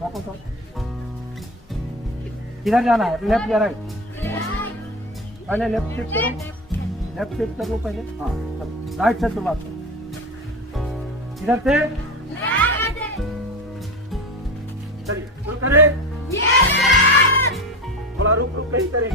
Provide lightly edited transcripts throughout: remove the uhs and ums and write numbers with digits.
वापस आओ। किधर जाना है, लेफ्ट या राइट? पहले लेफ्ट शिफ्ट करो, लेफ्ट शिफ्ट करो पहले। हाँ राइट से शुरुआत करो, इधर से चलिए शुरू करें। थोड़ा रुक रुक के ही करें।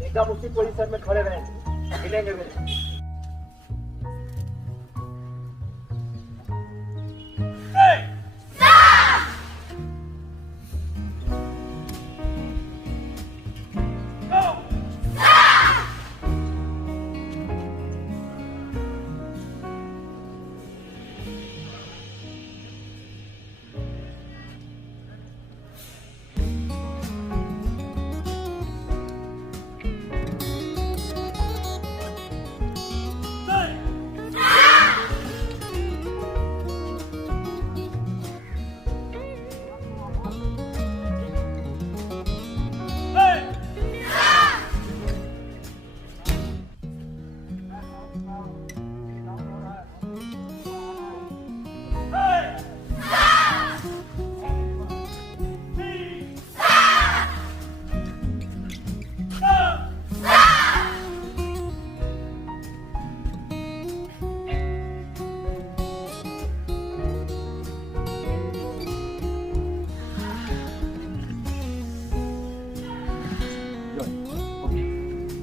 एकदम उसी पोजीशन में खड़े रहेंगे, हिलेंगे भी नहीं।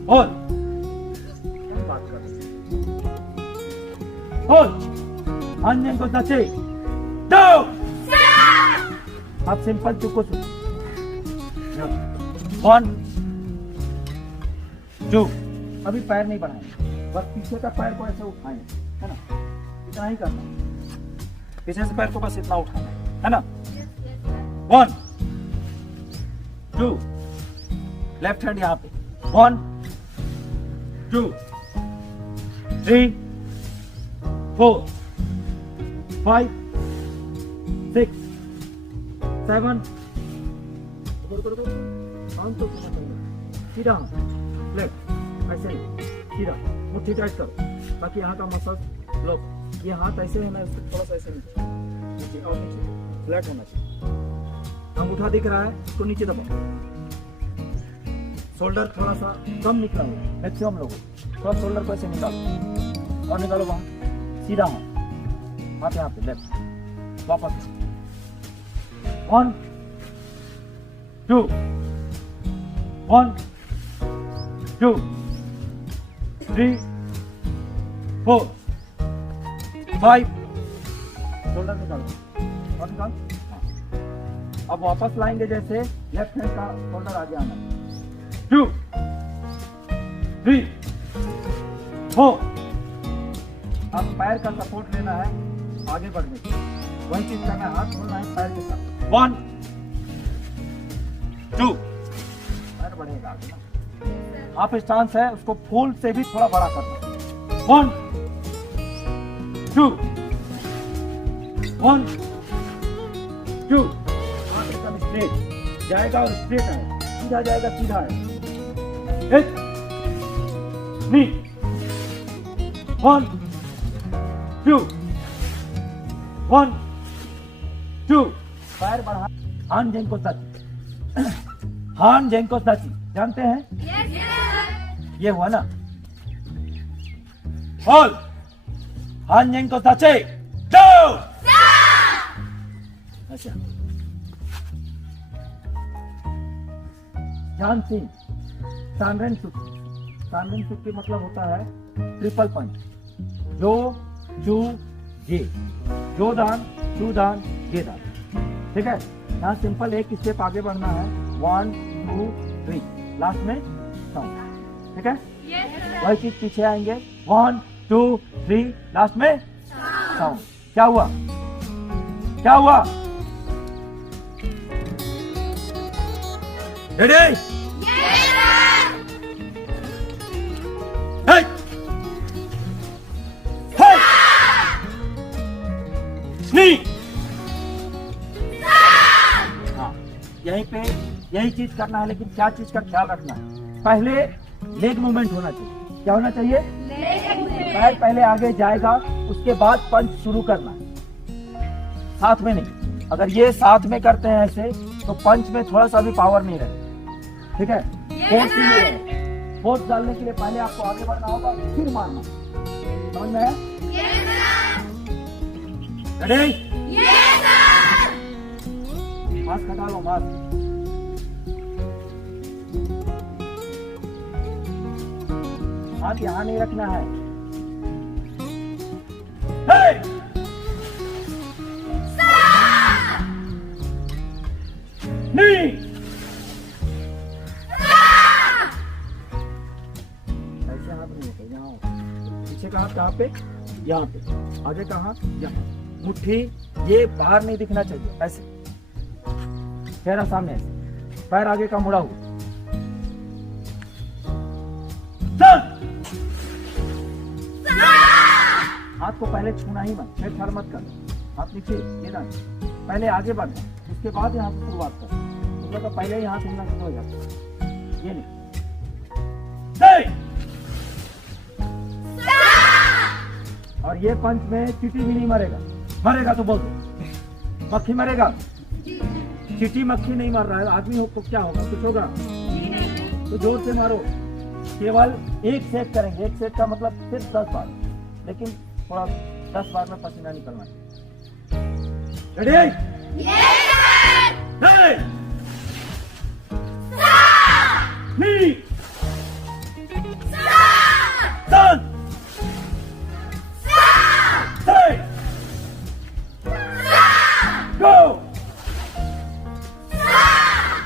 और अन्य को दचे दो आप सिंपल चुको 1 2 अभी पैर नहीं बढ़ाएंगे, बस पीछे का पैर को ऐसे उठाएं, है ना? इतना ही करना, पीछे से पैर को बस इतना उठाना है ना? 1 2 लेफ्ट हैंड यहाँ पे 1 2 3 4 5 6 7 सीधा लेफ्ट, ऐसे ही सीधा मुट्ठी टाइट करो ताकि यहाँ का मसल लोग, ये हाथ ऐसे है ना, थोड़ा सा ऐसे नीचे और नीचे फ्लैट होना चाहिए। अंगूठा दिख रहा है, इसको नीचे दबाओ, शोल्डर थोड़ा सा कम निकला है मैक्सिमम लोगों, थोड़ा शोल्डर को ऐसे निकालो और निकालो वहाँ, सीधा हाथ यहाँ पे लेफ्ट, वापस 1 2 1 2 3 4 5 शोल्डर निकालो और निकाल। अब वापस लाएंगे, जैसे लेफ्ट हैंड का शोल्डर आगे आना, 2 3 4 अब पैर का सपोर्ट लेना है आगे बढ़ने के, वही चीज करना है, हाथ खोलना है पैर के साथ, 1 2 पैर बढ़ेगा आगे ना, हाफ स्टांस है, उसको फुल से भी थोड़ा बड़ा करना, 1 2 1 2 हाथ एकदम स्ट्रेट जाएगा और स्ट्रेट आएगा, सीधा जाएगा, सीधा है, 1 2 1 2 1 2 पैर बढ़ा हान जेंको ताची हान जेंको ताची जानते हैं ये हुआ ना होल हान जेंको ताचे दो अच्छा जान सिंह सांगन सुक्की मतलब होता है ट्रिपल पंच जो चू जे जो दान चू दान ये दान ठीक है। यहाँ सिंपल एक स्टेप आगे बढ़ना है 1 2 3 लास्ट में साउंड ठीक है। वही चीज पीछे आएंगे 1 2 3 लास्ट में साउंड। क्या हुआ क्या हुआ रेडी यहीं पे यही चीज करना है, लेकिन क्या चीज का ख्याल रखना है, पहले लेग मूवमेंट होना चाहिए। क्या होना चाहिए? पैर पहले आगे जाएगा, उसके बाद पंच शुरू करना है, साथ में नहीं। अगर ये साथ में करते हैं ऐसे तो पंच में थोड़ा सा भी पावर नहीं रहेगा, ठीक है। फोर्स नहीं रहेगा। फोर्स डालने के लिए पहले आपको आगे बढ़ना होगा, फिर मारना। समझ में है? रेडी? मास्क हटा लो, मास्क। हाथ यहाँ नहीं रखना है। नहीं ऐसे हाथ नहीं होते। यहाँ पीछे का हाथ कहाँ पे? यहाँ पे। आगे का हाथ यहाँ। मुट्ठी ये बाहर नहीं दिखना चाहिए, ऐसे चेहरा सामने, पैर आगे का मुड़ा हुआ। हाथ को पहले छूना ही मत, फिर छड़ मत करना। हाथ नीचे लेना, पहले आगे बढ़ना, उसके बाद यहाँ से शुरुआत कर। तो पहले यहाँ से शुरू हो जाता है। ये नहीं। और ये पंच में चींटी भी नहीं मरेगा। मरेगा तो बोल दो। मक्खी मरेगा? चींटी मक्खी नहीं मर रहा है। आदमी हो तो क्या होगा? कुछ होगा? तो जोर से मारो। केवल एक सेट करेंगे। एक सेट का मतलब सिर्फ 10 बार, लेकिन थोड़ा 10 बार में पसीना निकलना चाहिए। Ready? Go!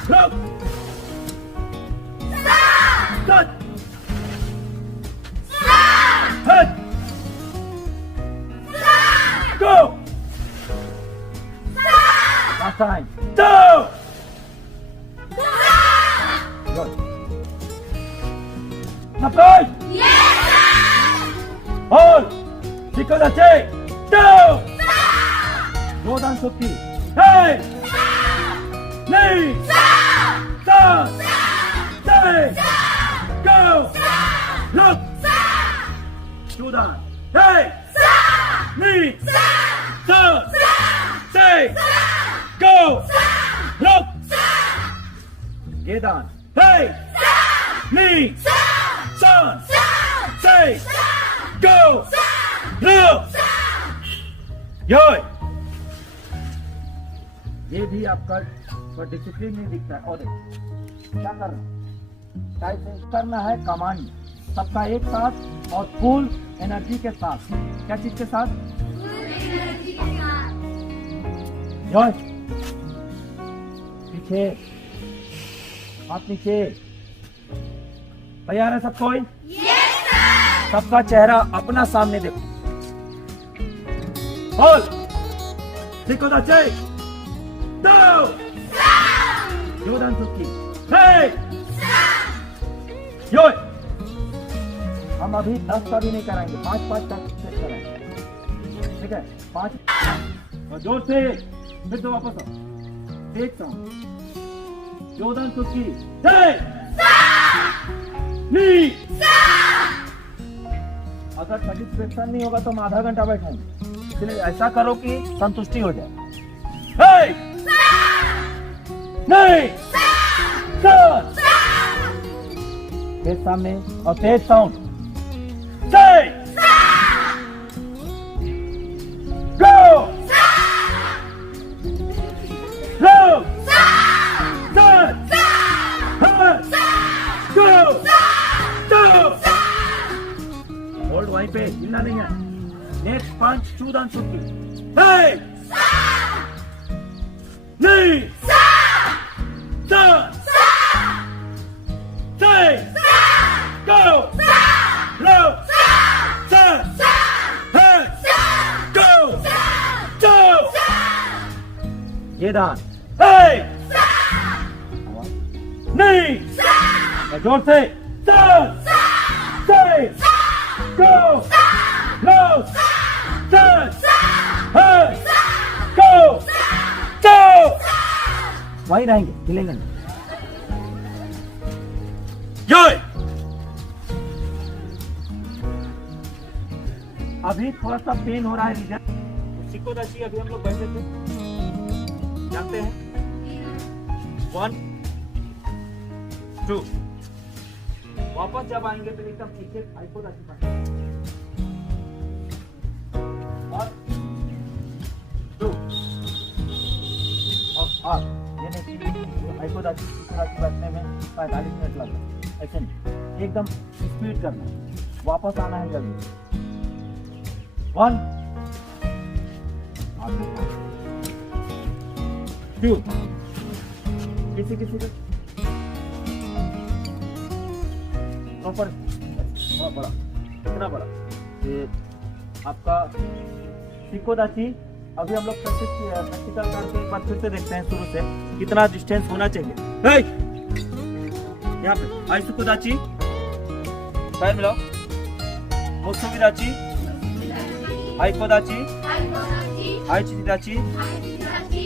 Look! Cut! Head! Go! Last time. Go! Good. Now play! Hold! Chico da che! Go! Jordan Suki! Hey! Knee! Down! Stay! Go! Look! Jordan! Hey! Knee! Down! Stay! Go! Look! Jordan! Hey! Knee! Down! Stay! Go! Look! Yoy! ये भी आपका discipline नहीं दिखता है। और क्या करना type से करना है, कमांड सबका एक साथ और फुल एनर्जी के साथ। क्या चीज के साथ? जोश पीछे, हाथ नीचे। तैयार है सब कोई? सबका चेहरा अपना सामने देखो। बोल देखो दा चेक दो जोरदार सुस्ती। हे यो हम अभी 10 का भी नहीं कराएंगे, 5-5 तक सेट कराएंगे, ठीक है। 5 और जोर से फिर से वापस आओ। देखता हूँ जोरदार सुस्ती। हे नी और अगर सेटिस्फेक्शन नहीं होगा तो हम आधा घंटा बैठेंगे, इसलिए ऐसा करो कि संतुष्टि हो जाए। hey! नहीं तेज सामने और तेज साउंड। गो होल्ड वहीं पे, हिलना नहीं है। नेक्स्ट पंच चूदन चुटकी। नहीं ये दान नहीं, जोर से वहीं रहेंगे, हिलेंगे नहीं। अभी थोड़ा सा पेन हो रहा है रीजन, सिक्को दाची अभी हम लोग बैठे थे, जानते हैं। 1 2 वापस जब आएंगे तो एकदम पीछे हाइको दाची पकड़ेंगे। 1 2 और ये नहीं, हाइको दाची बैठने में 45 मिनट लगता है। ऐसे नहीं, एकदम स्पीड करना है, वापस आना है जल्दी। 1 2 किसी को प्रॉपर थोड़ा बड़ा, कितना बड़ा ये आपका सिक्को दाची। अभी हम लोग प्रैक्टिकल करके एक बार फिर से देखते हैं शुरू से कितना डिस्टेंस होना चाहिए। यहाँ पे आई सिक्को दाची, पैर मिलाओ, मोसोगी दाची, आई कोदाची, आई चिदाची,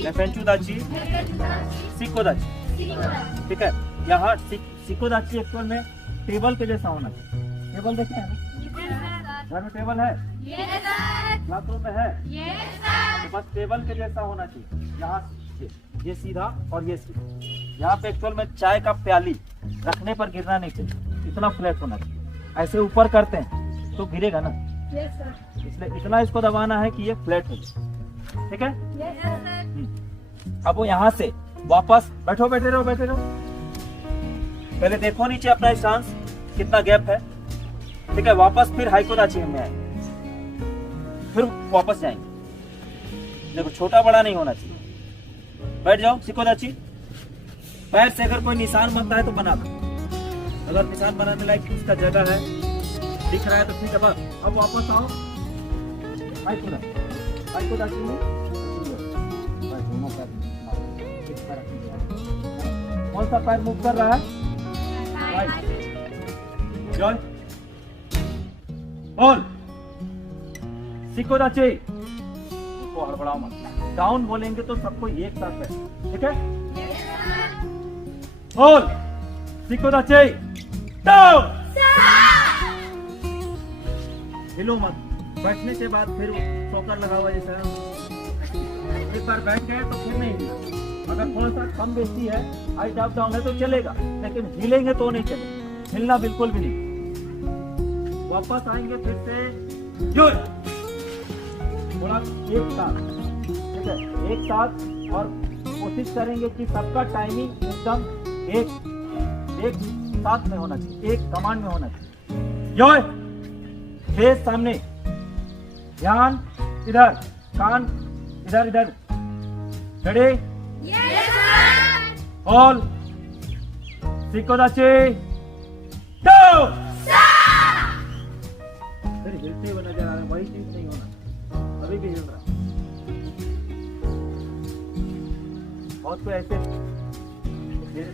लेफेंचू दाची, सिक्को दाची। ठीक है, यहाँ सिक्को दाची एक्चुअल में टेबल के जैसा होना चाहिए। टेबल देखे हैं ना, घर में टेबल है, क्लासरूम में है, तो बस टेबल के जैसा होना चाहिए। यहाँ ये सीधा और ये सीधा। यहाँ पे एक्चुअल में चाय का प्याली रखने पर गिरना नहीं चाहिए, इतना फ्लैट होना चाहिए। ऐसे ऊपर करते हैं तो गिरेगा ना, इसलिए इतना इसको दबाना है कि ये फ्लैट हो जाए। ठीक है, अब वो यहाँ से वापस बैठे रहो। पहले देखो नीचे अपना स्टांस कितना गैप है। ठीक है, वापस फिर हाइको दाची में आए, फिर वापस जाएंगे। देखो छोटा बड़ा नहीं होना चाहिए। बैठ जाओ सिक्को दाची। पैर से अगर कोई निशान बनता है तो बना दो, अगर निशान बनाने लायक उसका जगह है, दिख रहा है तो ठीक है। अब वापस आओ हाइको दाची में। कौन सा पैर मूव कर रहा है? जॉय बोल सिक्को दाची को हड़बड़ाओ मत। डाउन बोलेंगे तो सबको एक साथ है। ठीक है, बोल सिक्को दाची डाउन। हिलो मत। बैठने के बाद फिर चौकर लगा हुआ जैसा, एक बार बैठ गए तो फिर नहीं हिलना। अगर थोड़ा सा कम बेसी है, हाइट अप डाउन है तो चलेगा, लेकिन हिलेंगे तो नहीं चलेगा, हिलना बिल्कुल भी नहीं। वापस आएंगे फिर से जो थोड़ा एक साथ। ठीक है, एक साथ, और कोशिश करेंगे कि सबका टाइमिंग एकदम एक साथ में होना चाहिए, एक कमांड में होना चाहिए। जो फेस सामने, ध्यान इधर, कान इधर। रेडी? All सिक्को दाची down. फिर हिलते हुए नजर आ रहा है, वही चीज नहीं होना, अभी भी हिल रहा। बहुत कोई ऐसे धीरे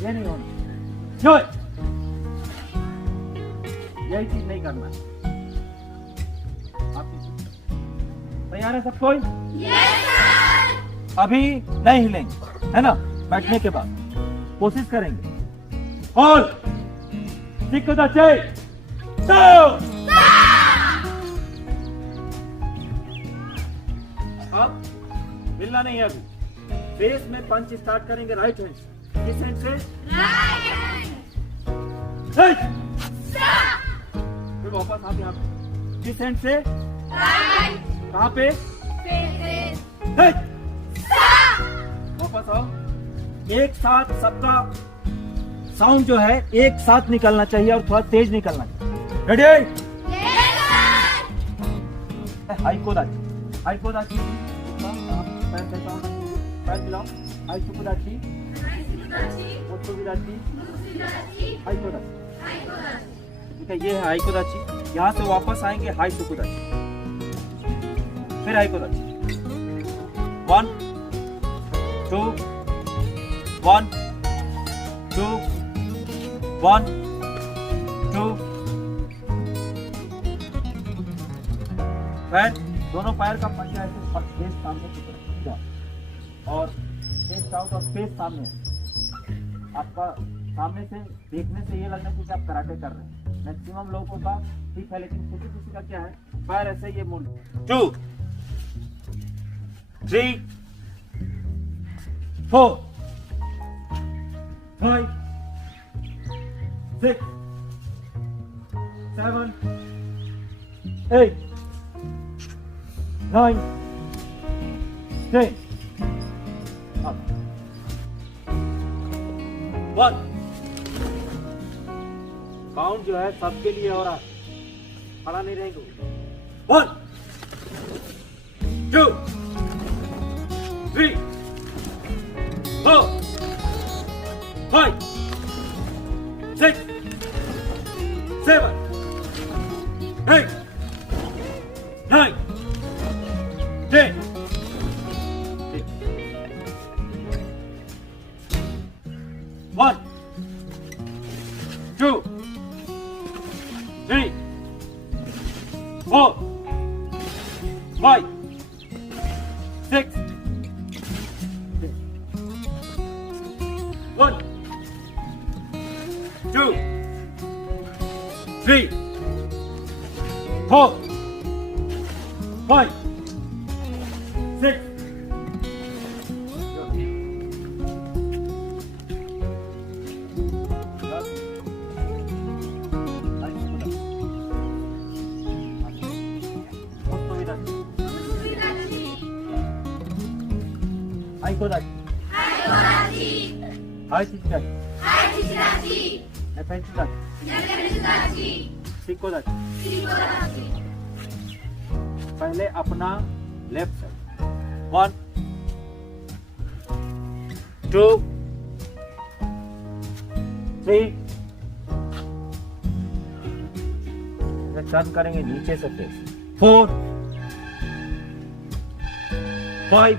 ये नहीं होना। जो यही चीज नहीं करना है। तैयार है सब कोई? अभी नहीं हिलेंगे, है ना? बैठने के बाद कोशिश करेंगे। और सिक्को दाची डाउन। अब मिलना नहीं है अभी। फेस में पंच स्टार्ट करेंगे राइट हैंड से। किस हैंड से? Right hand. फिर वापस आप यहाँ पे। किस हैंड से? राइट। कहाँ पे? फेस। वापस आओ। एक साथ सबका साउंड जो है एक साथ निकलना चाहिए और थोड़ा तेज निकलना चाहिए। रेडी? हाइको दाची, हाइको दाची, पैर कैसा होना चाहिए? पैर मिलाओ। हाइको दाची, मोटो दाची, हाइको दाची। ठीक है, ये है हाइको दाची। यहाँ से वापस आएंगे हाई सुकु दाची, फिर हाइको दाची। 1 2 1 2 1 2। पैर, दोनों पैर का पंजा ऐसे फेस सामने की तरफ सीधा और फेस आउट और फेस सामने। आपका सामने से देखने से ये लगना चाहिए कि आप कराटे कर रहे हैं। मैक्सिमम लोगों का ठीक है, लेकिन किसी का क्या है, पैर ऐसे ये मुड़। 2 3 4 5 6 7 8 9 10। 1। काउंट जो है सबके लिए हो रहा है, खड़ा नहीं रहेंगे। 1 2 3 4 5 6 7 8 9 10। 1 2 3 4 5 6 1 2 3 4 5 6। Haiku दाची, high चिचिदाची, एफेंचु दाची, सिको दाची। पहले अपना लेफ्ट साइड। 1 2 3। टर्न करेंगे नीचे से फेस। 4 5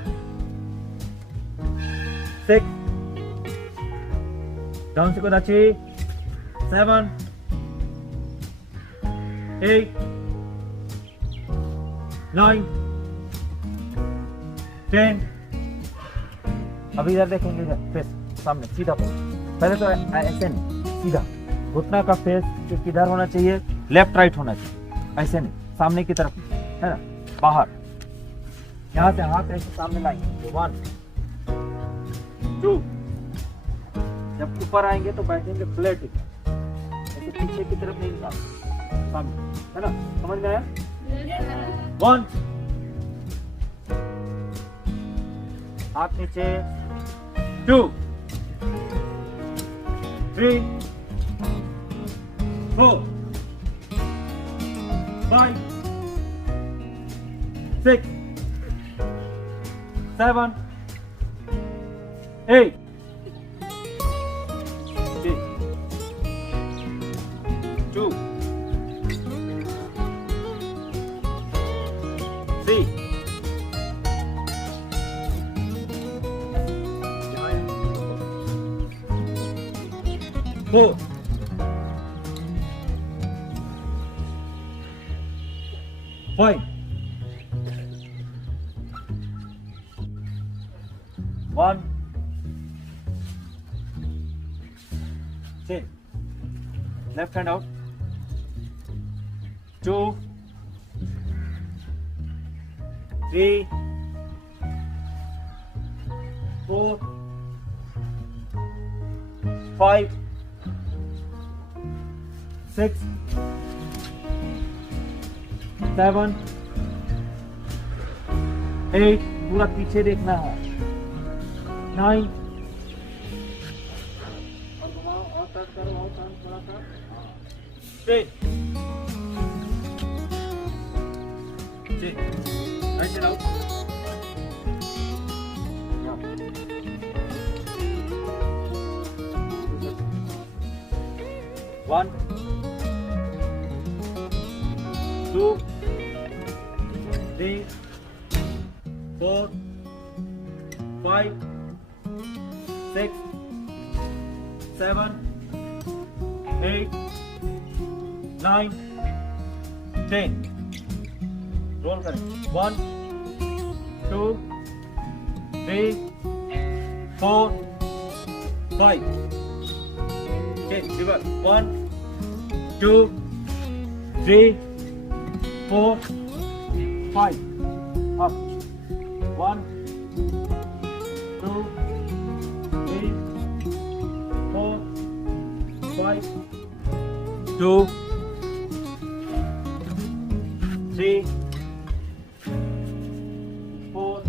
6 डाउन से कोदाची। 7 8 9 10। अभी इधर देखेंगे, इधर फेस सामने सीधा। पहले तो ऐसे नहीं, सीधा। घुटना का फेस किधर होना चाहिए? लेफ्ट राइट होना चाहिए, ऐसे नहीं, सामने की तरफ, है ना, बाहर। यहाँ से हाथ ऐसे सामने लाएंगे। 1 2। जब ऊपर आएंगे तो बैठेंगे फ्लैट, ऐसे पीछे की तरफ नहीं निकाल, सामने, है ना, समझ में आया? 1 हाथ नीचे। 2 3 4 5 6 7 8 2 3 4 5 1 10। Left hand out. 2 3 4, 5, 6, 7, 8, पूरा पीछे देखना है, 9, और घुमाओ और टर्न करो और टर्न थोड़ा सा, 10, right it out. One, 2, 3, 4, 5, 6, 7, 8, 9, 10. Roll करें. 1, 2, 3, 4, 5. Okay, reverse. 1, 2, 3, 4, 5. Up. 1, 2, 3, 4, 5. 2, 3, 4,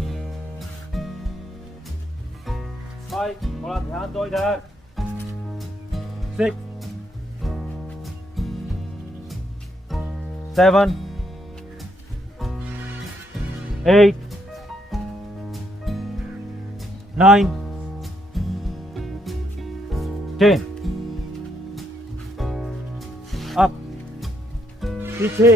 5. थोड़ा ध्यान दो इधर. 6, 7, 8, 9, 10. Up. पीछे.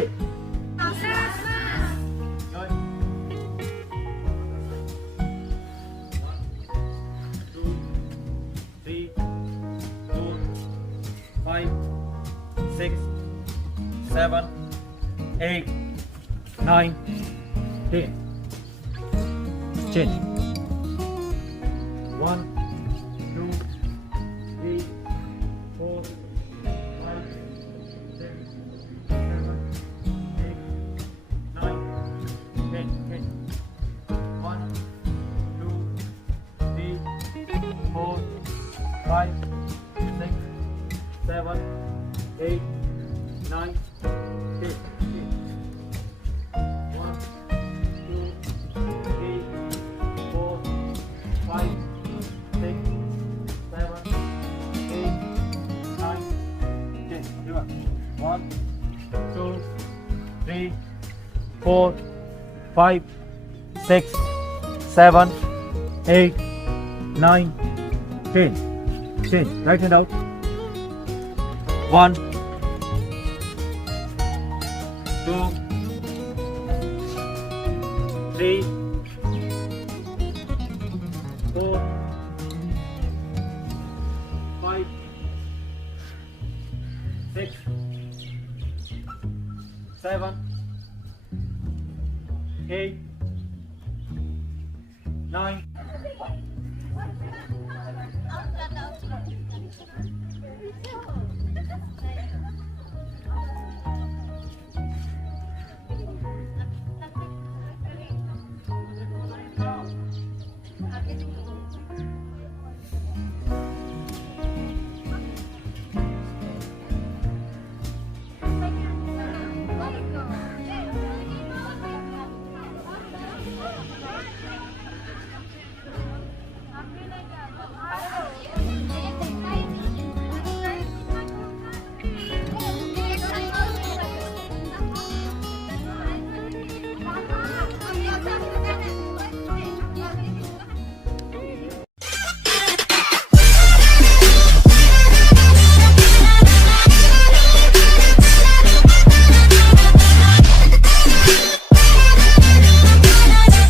Five, 6, 7, 8, 9, 10. Change. 1, 2, 3, 4, 5, 6, 7, 8, 9, 10. 1, 2, 3, 4, 5, 6, 7, 8, 9, 10. 1, 2, 3, 4, 5, 6, 7, 8, 9, 10. 1, 2, 3, 4, 5, 6, 7, 8, 9, 10. Change. Right hand out. 1, 2, 3, 4, 5, 6, 7, 8, 9.